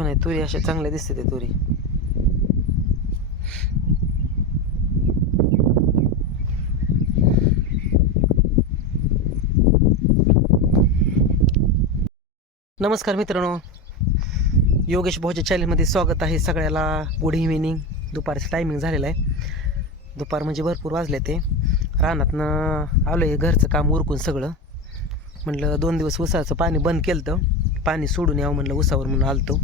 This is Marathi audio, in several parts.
पण आहे तुरी अशा चांगल्या दिसते ते तुरी. नमस्कार मित्रांनो, योगेश भाऊच्या चॅनलमध्ये स्वागत आहे सगळ्याला. Good evening. दुपारचं टायमिंग झालेलं आहे. दुपार म्हणजे भरपूर वाजले. ते रानातनं आलो आहे, घरचं काम उरकून सगळं. म्हटलं 2 दिवस उसाचं पाणी बंद केलं तर पाणी सोडून यावं म्हणलं उसावर म्हणून आलतो.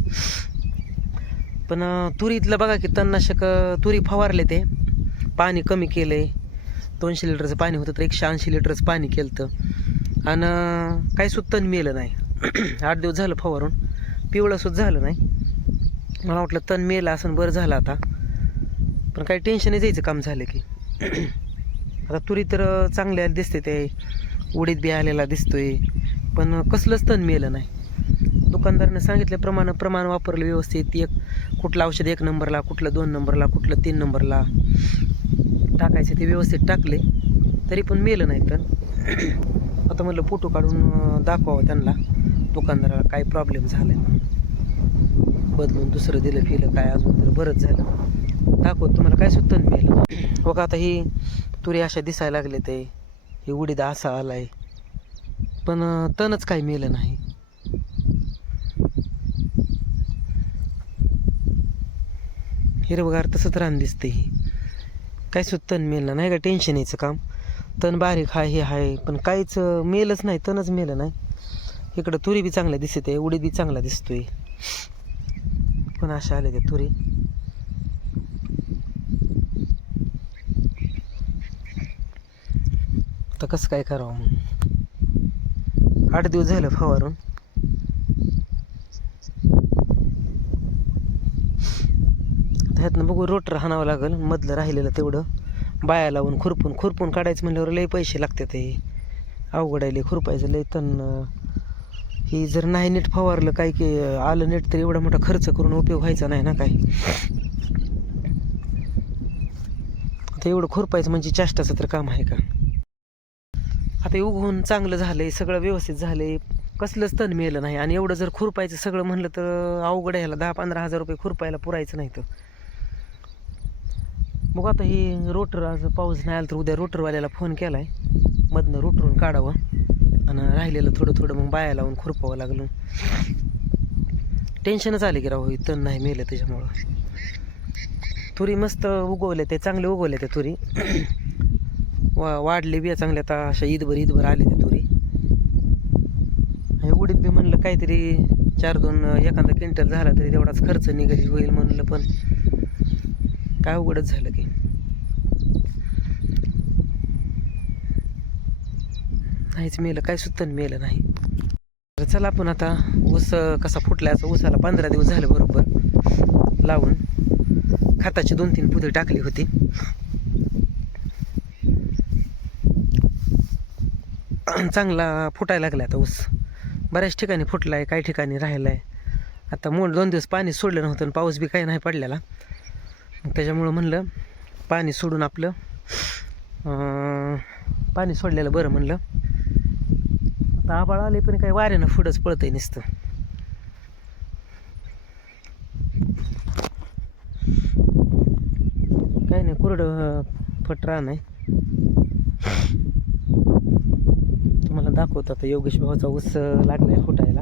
पण तुरीतलं बघा की तणनाशक तुरी फवारले, ते पाणी कमी केलं आहे. 200 लिटरचं पाणी होतं तर 180 लिटरचं पाणी केलं तर, आणि काही सुद्धा तण मेलं नाही. 8 दिवस झालं फवारून, पिवळं सुद्धा झालं नाही. मला वाटलं तण मेलं असं, बरं झालं आता. पण काही टेन्शनच यायचं काम झालं की. आता तुरी तर चांगल्या दिसते, ते उडीद बी आलेला दिसतोय, पण कसलंच तण मेलं नाही. दुकानदारानं सांगितल्याप्रमाणे प्रमाण वापरलं व्यवस्थित. कुठलं औषध 1 नंबरला, कुठलं 2 नंबरला, कुठलं 3 नंबरला टाकायचं ते व्यवस्थित टाकले, तरी पण मेलं नाही तण. आता म्हटलं फोटो काढून दाखवावं त्यांना, दुकानदाराला काय प्रॉब्लेम झाला आहे म्हणून. बदलून दुसरं दिलं फिलं काय अजून तर बरंच झालं. दाखवत तुम्हाला काय सुद्धा मेलं. बघा आता ही तुरी अशा दिसायला लागले, ते हे उडीद असा आलाय, पण तणच काही मेलं नाही. हिरवगार तसंच रान दिसते. ही काय सुद्धा तण मेलं नाही. का टेन्शन यायचं काम. तण बारीक हाय हे हाय, पण काहीच मेलच नाही, तणच मेलं नाही. इकडं तुरी बी चांगल्या दिसते, उडीद बी चांगला दिसतोय, पण अशा आले ते तुरी. तर कसं काय करावं मग. 8 दिवस झालं फवारून. ह्यातनं बघू रोटर हाणावं लागेल, मधलं राहिलेलं तेवढं बाया लावून खुरपून काढायचं म्हणल्यावर लय पैसे लागतात. हे अवघड आहे, लय खुरपायचं लय. तण ही जर नाही नीट फवारलं, काय की आलं नीट, तर एवढा मोठा खर्च करून उपयोग व्हायचा नाही ना काय. आता एवढं खुरपायचं म्हणजे चेष्टाचं तर काम आहे का. आता उगवून चांगलं झालंय, सगळं व्यवस्थित झालंय, कसलंच तण मेलं नाही. आणि एवढं जर खुरपायचं सगळं म्हणलं तर अवघड आहे. ह्याला 10-15 हजार रुपये खुरपायला पुरायचं नाही तर. बघ आता ही रोटर, आज पाऊस नाही आला तर उद्या रोटरवाल्याला फोन केलाय, मधनं रोटरून काढावं आणि राहिलेलं थोडं मग बाया लावून खुरपावं लागलं. टेन्शनच आले की राहू, तण नाही मेलं त्याच्यामुळं. तुरी मस्त उगवले, ते चांगले उगवले ते तुरी. वाढले बी चांगले. आता अशा ईदभर आले ते तुरी. हे उडीद बी म्हणलं काहीतरी 4-2 एखादा क्विंटल झाला तरी तेवढाच खर्च निघाली होईल म्हणलं, पण काय उघडच झालं की. नाहीच मेलं, काय सुद्धा मेलं नाही. तर चला आपण आता ऊस कसा फुटला. असं ऊसाला 15 दिवस झाले बरोबर लावून. खताची 2-3 पुदी टाकली होती. चांगला फुटायला लागला आता ऊस. बऱ्याच ठिकाणी फुटलाय, काही ठिकाणी राहिलाय. आता 2 दिवस पाणी सोडलं नव्हतं आणि पाऊस बी काही नाही पडलेला. त्याच्यामुळं म्हणलं पाणी सोडून आपलं पाणी सोडलेलं बरं म्हणलं. आता आबाळ आले पण काही वाऱ्यानं पुढंच पळतंय नुसतं. काही नाही, कुरडं फट रान आहे. तुम्हाला दाखवतो आता योगेश भाऊचा ऊस लागलाय फुटायला.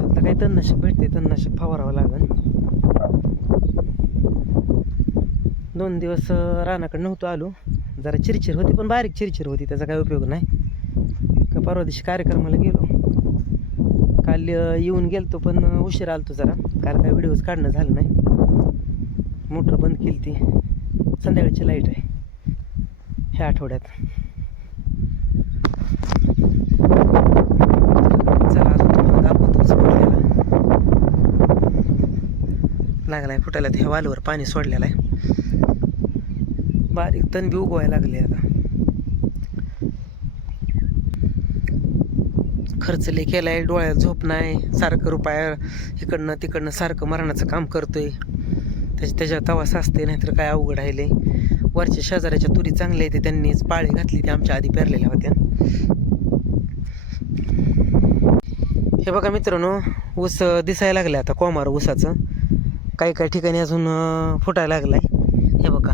आता काही तणनाशक भेटते, तणनाशक फवारावं लागेल. 2 दिवस रानाकडे नव्हतो आलो. जरा चिरचिर होती, पण बारीक चिरचिर होती, त्याचा काही उपयोग नाही. का परवा दिवशी कार्यक्रमाला गेलो, काल येऊन गेलतो पण उशीर आलतो जरा. काल काय व्हिडिओज काढणं झालं नाही. मोटर बंद केली ती. संध्याकाळची लाईट आहे ह्या आठवड्यात. चला अजून तुम्हाला दाखवतोच फुटलेला लागलाय फुटायला. ह्या वालवर पाणी सोडलेलं आहे. बारीक तण बी उगवायला लागले. आता खर्च लय केलाय, डोळ्यात झोप नाही, सारखं रुपया इकडनं तिकडनं सारखं मरणाचं काम करतोय. त्याच्या तवा साचते, नाहीतर काय अवघड आहे लय. वरच्या शेजाऱ्याच्या तुरी चांगल्या आहेत, त्यांनीच पाळी घातली, ते आमच्या आधी पेरलेल्या होत्या. हे बघा मित्रांनो, ऊस दिसायला लागले आता, कोमार ऊसाचं काही काही ठिकाणी अजून फुटायला लागलाय. हे बघा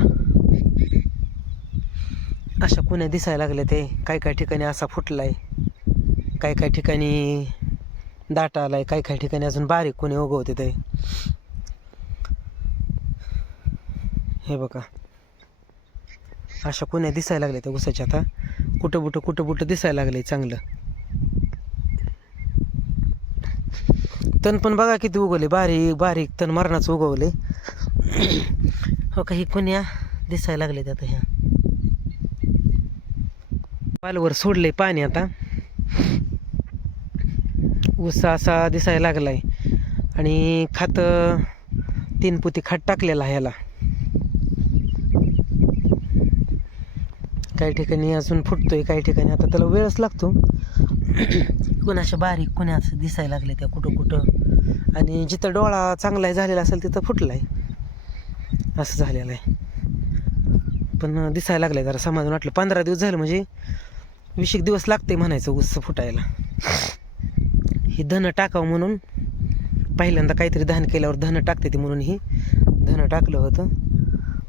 अशा कुण्या दिसायला लागल्या, ते काही काही ठिकाणी असा फुटलाय, काही काही ठिकाणी दाट आलाय, काही काही ठिकाणी अजून बारीक कुणी उगवते ते. हे बघा अशा कुण्या दिसायला लागल्या त्या ऊसाच्या आता, कुठं बुटं दिसायला लागले चांगलं. तण पण बघा किती उगवले, बारीक बारीक तण मरणाचं उगवले. हो काही कुण्या दिसायला लागले आता. ह्या पालवर सोडले पाणी आता, ऊस असा दिसायला लागलाय. आणि खात 3 पोती खात टाकलेला आहे ह्याला. काही ठिकाणी अजून फुटतोय, काही ठिकाणी आता त्याला वेळच लागतो. कुणाच्या बारीक कुण्या असं दिसायला लागले त्या कुठं. आणि जिथं डोळा चांगला झालेला असेल तिथं फुटलाय, असं झालेलं आहे. पण दिसायला लागलंय, जरा समाधान वाटलं. 15 दिवस झालं म्हणजे 20 दिवस लागते म्हणायचं ऊस फुटायला. ही धनं टाकावं म्हणून पहिल्यांदा काहीतरी धान केल्यावर धनं टाकते ती, म्हणून ही धनं टाकलं होतं.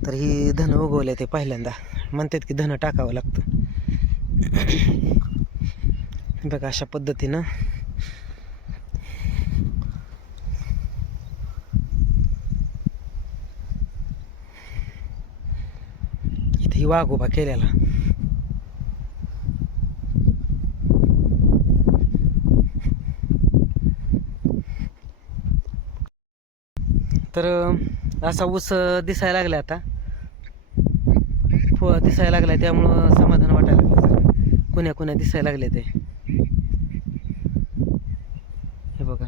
तर ही धनं उगवले ते पहिल्यांदा, म्हणतात की धनं टाकावं लागतं. बघा अशा पद्धतीनं इथे ही वाघोबा केलेला. तर असा ऊस दिसायला लागला आता, दिसायला लागलाय, त्यामुळं समाधान वाटायला लागलं. कुण्या कुण्या दिसायला लागले ते. हे बघा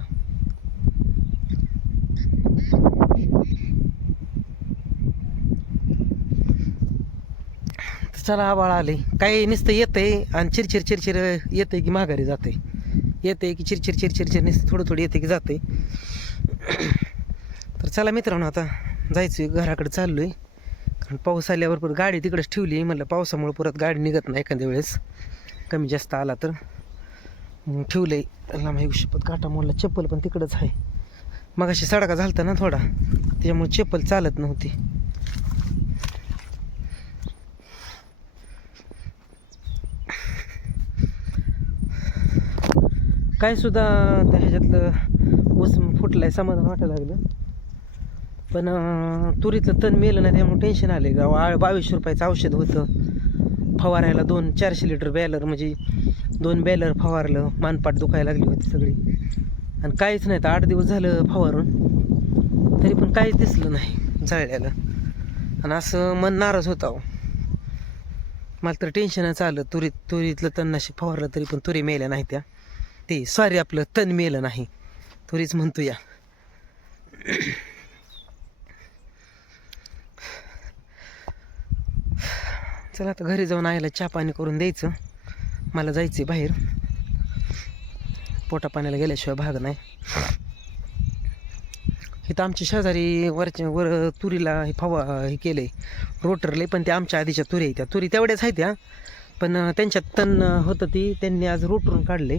चला आबाळ आले, काही नुसतं येतंय आणि चिरचिर येतंय की माघारी जाते, येतंय की चिरचिर नुसतं थोडं येते की जाते. तर चला मित्रांनो, आता जायचं घराकडे चाललो आहे. कारण पाऊस आल्यावर परत गाडी तिकडेच ठेवली. म्हणलं पावसामुळे परत गाडी निघत नाही, एखाद्या वेळेस कमी जास्त आला तर. मग ठेवलं आहे त्याला. माझी शपथ काटा मोडला, चप्पल पण तिकडंच आहे. मग अशी सडका झालता ना थोडा, त्याच्यामुळे चप्पल चालत नव्हती. काय सुद्धा त्या ह्याच्यातलं ऊस फुटलाय, समाधान वाटायला लागलं. पण तुरीतलं तण मेलं नाही, त्यामुळे टेन्शन आले. 22 रुपयाचं औषध होतं फवारायला. 400 लिटर बॅलर, म्हणजे 2 बॅलर फवारलं. मानपाट दुखायला लागली होती सगळी, आणि काहीच नाही. तर 8 दिवस झालं फवारून, तरी पण काहीच दिसलं नाही जळल्याला. आणि असं मन नाराज होता. मला तर टेन्शनच आलं. तुरीतलं तणनाशक फवारलं तरी पण तुरी मेल्या नाही त्या. ते सॉरी, आपलं तण मेलं नाही, तुरीच म्हणतो या. चला आता घरी जाऊन आईला चहा पाणी करून द्यायचं. मला जायचं बाहेर, पोटा पाण्याला गेल्याशिवाय भाग नाही. इथं आमच्या शेजारी वर तुरीला हे केलं आहे रोटरले, पण ते आमच्या आधीच्या तुरी आहे. त्या तुरी तेवढ्याच आहेत त्या, पण त्यांच्यात तण होतं ती त्यांनी आज रोटरून काढले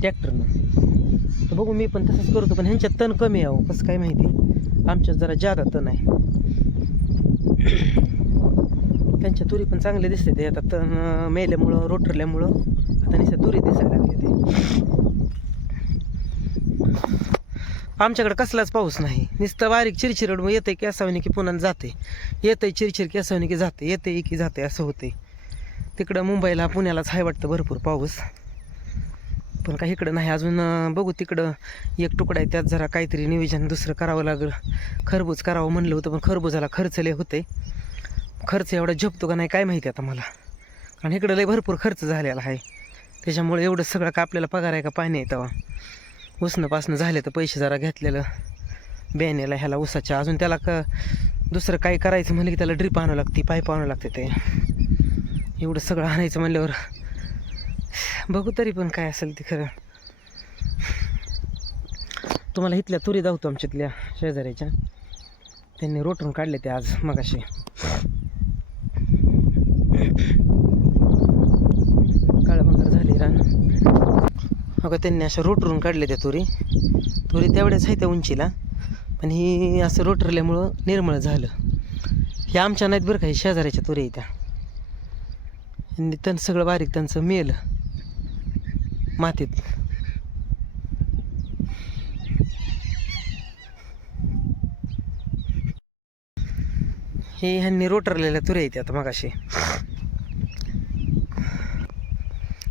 ट्रॅक्टरनं. तर बघू मी पण तसंच करतो, पण ह्यांच्यात तण कमी आहे. कसं काय माहिती, आमच्यात जरा जादा तण आहे. त्यांच्या तुरी पण चांगले दिसते ते. आता तण मेल्यामुळं, रोटरल्यामुळं आता नुसत्या तुरी दिसायला लागले ते. आमच्याकडे कसलाच पाऊस नाही, नुसतं बारीक चिरचिरड येते की असावणी की पुन्हा जाते, येते चिरचिर की असावणी की जाते, येते की जाते, असं होते. तिकडं मुंबईला पुण्यालाच आहे वाटतं भरपूर पाऊस, पण काही इकडं नाही अजून. बघू तिकडं एक तुकडा आहे, त्यात जरा काहीतरी नियोजन दुसरं करावं लागलं. खरबूज करावं म्हणलं होतं, पण खरबूजाला खर्च लय होते. खर्च एवढा झोपतो का नाही काय माहिती आता मला, कारण इकडं लय भरपूर खर्च झालेला आहे. त्याच्यामुळे एवढं सगळं का आपल्याला पगार आहे का पाणी आहे तेव्हा. उसणं पासणं झाले तर पैसे जरा घेतलेलं बियाण्याला ह्याला ऊसाच्या. अजून त्याला दुसरं काही करायचं म्हणलं की त्याला ड्रीप आणावं लागते, पाईप आणावं लागते. ते एवढं सगळं आणायचं म्हणल्यावर बघू, तरी पण काय असेल ते खरं. तुम्हाला इथल्या तुरी दावतो आमच्यातल्या शेजाऱ्याच्या, त्यांनी रोटून काढले ते आज मगाशी. काळभंगार झाली रान. बघा त्यांनी अशा रोटरून काढल्या त्या तुरी तेवढ्याच आहे त्या उंचीला, पण ही असं रोटरल्यामुळं निर्मळ झालं. हे आमच्या नाहीत बरं का, हे शेजाऱ्याच्या तुरी त्या तण सगळं बारीक त्यांचं मेलं मातीत. हे ह्यांनी रोटरलेल्या तुऱ्या आहेत आता मगाशी.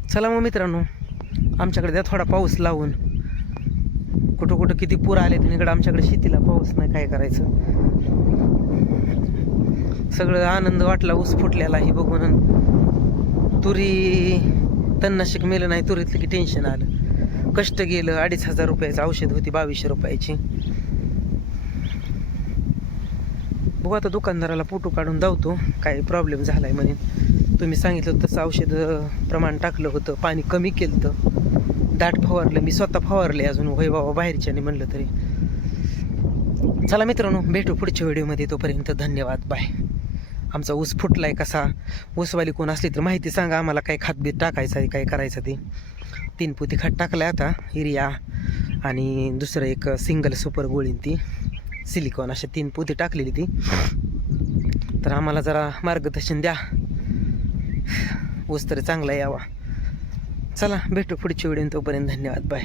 चला मग मित्रांनो, आमच्याकडे द्या थोडा पाऊस लावून. कुठं कुठं किती पूर आले इकडं, आमच्याकडे शेतीला पाऊस नाही, काय करायचं. सगळं आनंद वाटला ऊस फुटलेला ही बघून. तुरी तणनाशक मेलं नाही तुरीतलं की टेन्शन आलं. कष्ट गेलं. 2500 रुपयाचं औषध होती 2200 रुपयाची. बघू आता दुकानदाराला फोटो काढून धावतो काय प्रॉब्लेम झालाय म्हणे. तुम्ही सांगितलं तसं औषध प्रमाण टाकलं होतं, पाणी कमी केलं तर दाट फवारलं. मी स्वतः फवारले अजून, होय बाबा बाहेरच्याने म्हणलं तरी. चला मित्रांनो, भेटू पुढच्या व्हिडिओमध्ये. तोपर्यंत धन्यवाद, बाय. आमचा ऊस फुटलाय कसा, ऊसवाली कोण असली तर माहिती सांगा आम्हाला. काय खातबीत टाकायचं आहे, काय करायचं ते. 3 पोती खत टाकलाय आता, युरिया आणि दुसरं एक सिंगल सुपर गोळी ती सिलिकॉन, अशा 3 पोती टाकलेली ती. तर आम्हाला जरा मार्गदर्शन द्या, ऊस तरी चांगला यावा. चला भेटू पुढच्या व्हिडिओ. तोपर्यंत धन्यवाद, बाय.